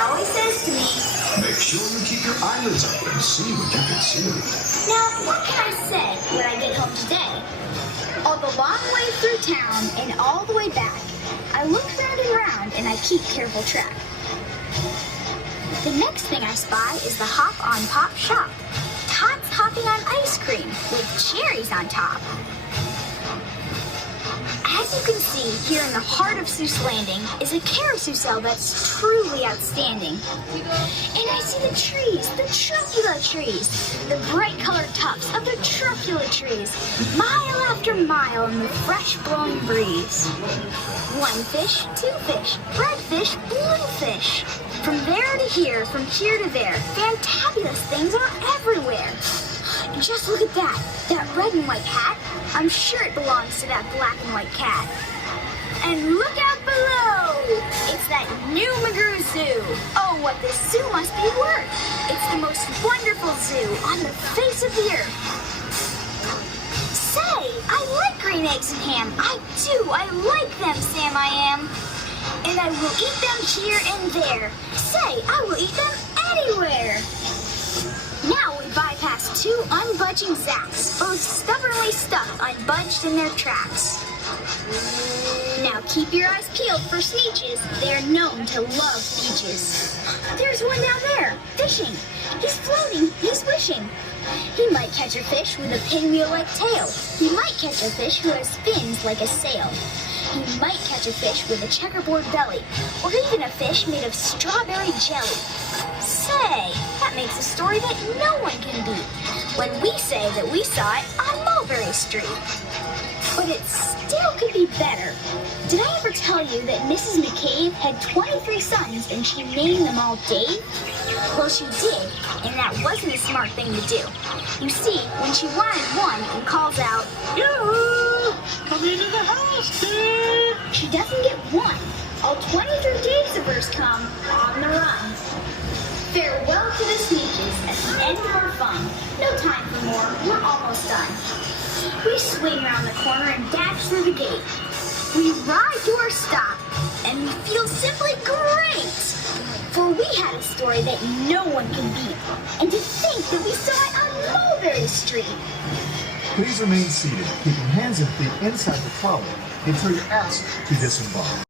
always says to me, make sure you keep your eyelids up and see what you can see. now, what can I say when I get home today? All the long way through town and all the way back, I look round and round and I keep careful track. The next thing I spy is the Hop on Pop shop. Todd's hopping on ice cream with cherries on top. As you can see, here in the heart of Seuss Landing is a carousel that's truly outstanding. And I see the trees, the truculent trees, the bright colored tops of the truculent trees, mile after mile in the fresh blowing breeze. One fish, two fish, red fish, blue fish. From there to here, from here to there, fantabulous things are everywhere. Just look at that red and white hat. I'm sure it belongs to that black and white cat. And look out below! It's that new McGrew Zoo. Oh, what this zoo must be worth. It's the most wonderful zoo on the face of the earth. Say, I like green eggs and ham. I do. I like them, Sam I am. And I will eat them here and there. Say, I will eat them anywhere. Now we bypass two unbudging Zacks, both stubbornly stuck, unbudged in their tracks. Now keep your eyes peeled for Sneetches. They're known to love beaches. There's one down there, fishing. He's floating, he's wishing. He might catch a fish with a pinwheel-like tail. He might catch a fish who has fins like a sail. He might catch a fish with a checkerboard belly, or even a fish made of strawberry jelly. Say, that makes a story that no one can beat when we say that we saw it on Mulberry Street. But it still could be better. Did I ever tell you that Mrs. McCabe had 23 sons and she named them all Dave? Well, she did, and that wasn't a smart thing to do. You see, when she wanted one and calls out, "Yoo-hoo! Come into the house, Dave!" she doesn't get one. All 23 Daves of hers come on the run. Farewell to the Sneetches at the end of our fun. No time for more, we're almost done. We swing around the corner and dash through the gate. We ride to our stop, and we feel simply great. For we had a story that no one can beat. And to think that we saw it on Mulberry Street. Please remain seated, keeping hands and feet inside the trolley until you're asked to disembark.